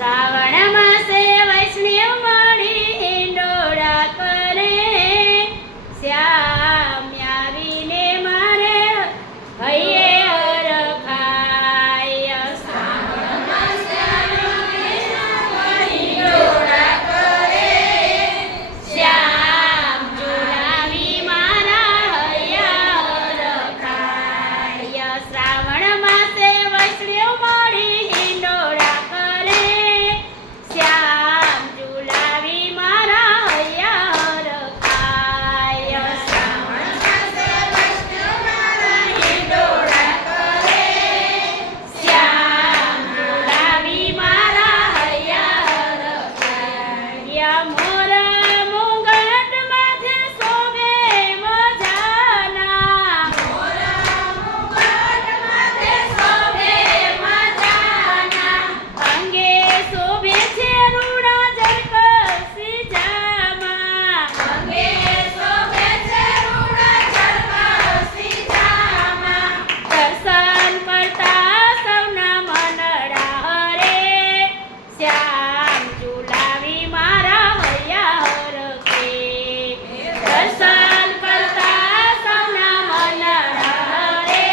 શ્રાવણ માસે વૈષ્ણવ મળી હિંડોળા કરે, શ્યામ આવીને મારે હૈયે હરખાય. શ્રાવણ માસે વૈષ્ણવ મળી હિંડોળા કરે, શ્યામ ઝુલાવી મારા હૈયા હરખાય. શ્રાવણ માસે વૈષ્ણવ મળી હિંડોળા કરે, શ્યામ ઝુલાવી મારા હૈયા હરખાય. શ્રાવણ માસે વૈષ્ણવ મળી હિંડોળા કરે, શ્યામ ઝુલાવી મારા હૈયા હરખાય. મોર મુંગટ માથે શોભે મજાના, મોર મુંગટ માથે શોભે મજાના, અંગે શોભે છે રૂડા જરકસી જામા, અંગે શોભે છે રૂડા જરકસી જામા. દર્શન કરતા સૌના મનડા હરે, શ્યામ ઝુલાવી મારા હૈયા હરખે. દર્શન કરતા સૌના મનડા હરે,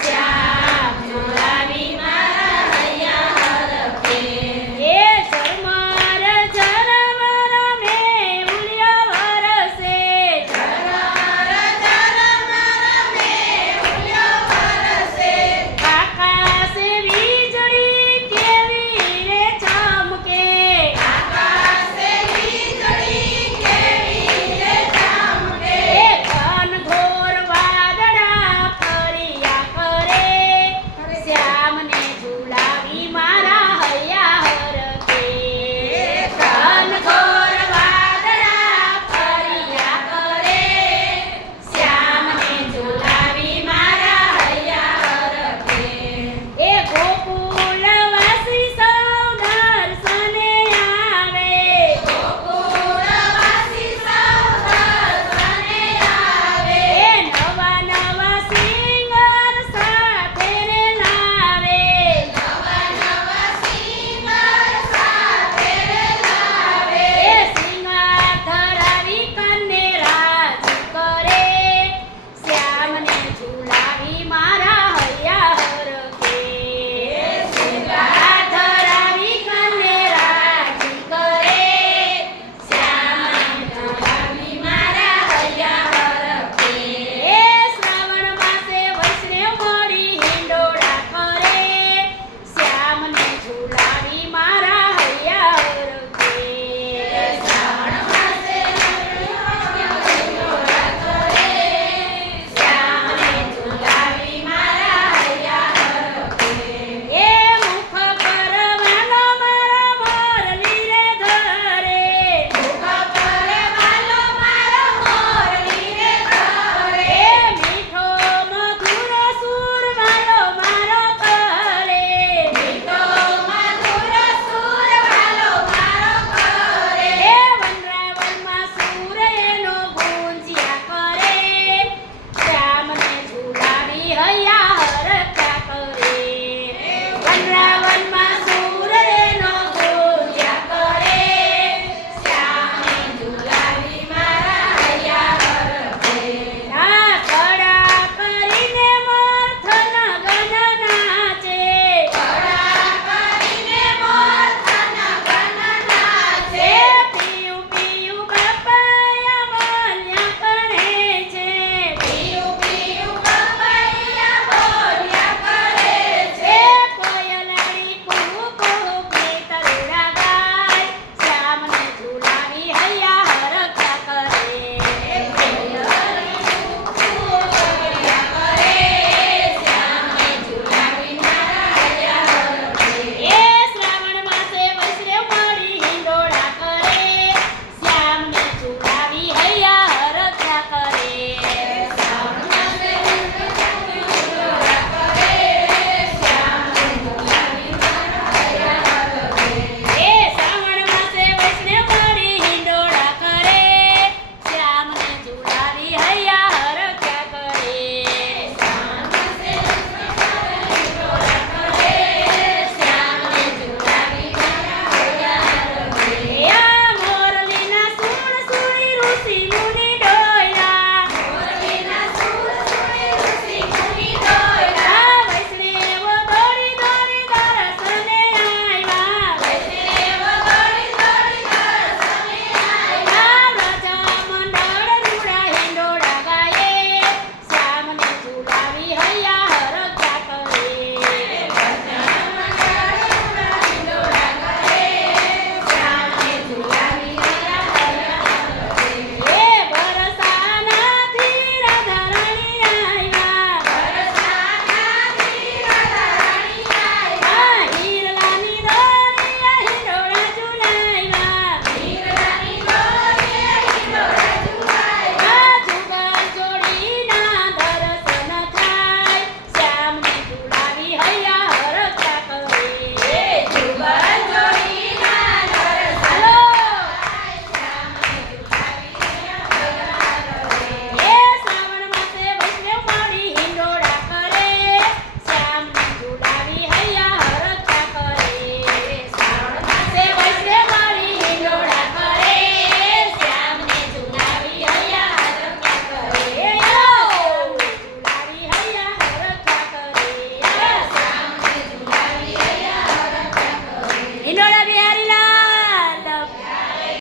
શ્યામ ઝુલાવી મારા હૈયા હરખે. એ ઝરમર ઝરમર મેહુલિયા વરસે, ઝરમર ઝરમર મેહુલિયા વરસે. આકાશે વીજળી કેવી રે ચમકે, આકાશે વીજળી કેવી રે ચમકે. એ ઘનઘોર વાદળા ફર્યા કરે, શ્યામને ઝુલાવી મારા હૈયા હરખે. ઘનઘોર વાદળા ફર્યા કરે, શ્યામને ઝુલાવી મારા હૈયા હરખે. એ ગોકુળવાસી સૌ દર્શને આવે, ગોકુળવાસી સૌ દર્શને આવે. એ નવા નવા સિંગર સાથે રે લાવે, નવા નવા સિંગર સાથે રે લાવે. એ સિંગાર ધરાવી કન્ને રાજ કરે, શ્યામને ઝુલાવી મારા હૈયા હરખે. સિંગાર ધરાવી કન્ને રાજ કરે, શ્યામને ઝુલાવી મારા હૈયા હરખે. એ શ્રાવણ માસે વૈષ્ણવ મળી હિંડોળા કરે, શ્યામને ઝુલાવી મારા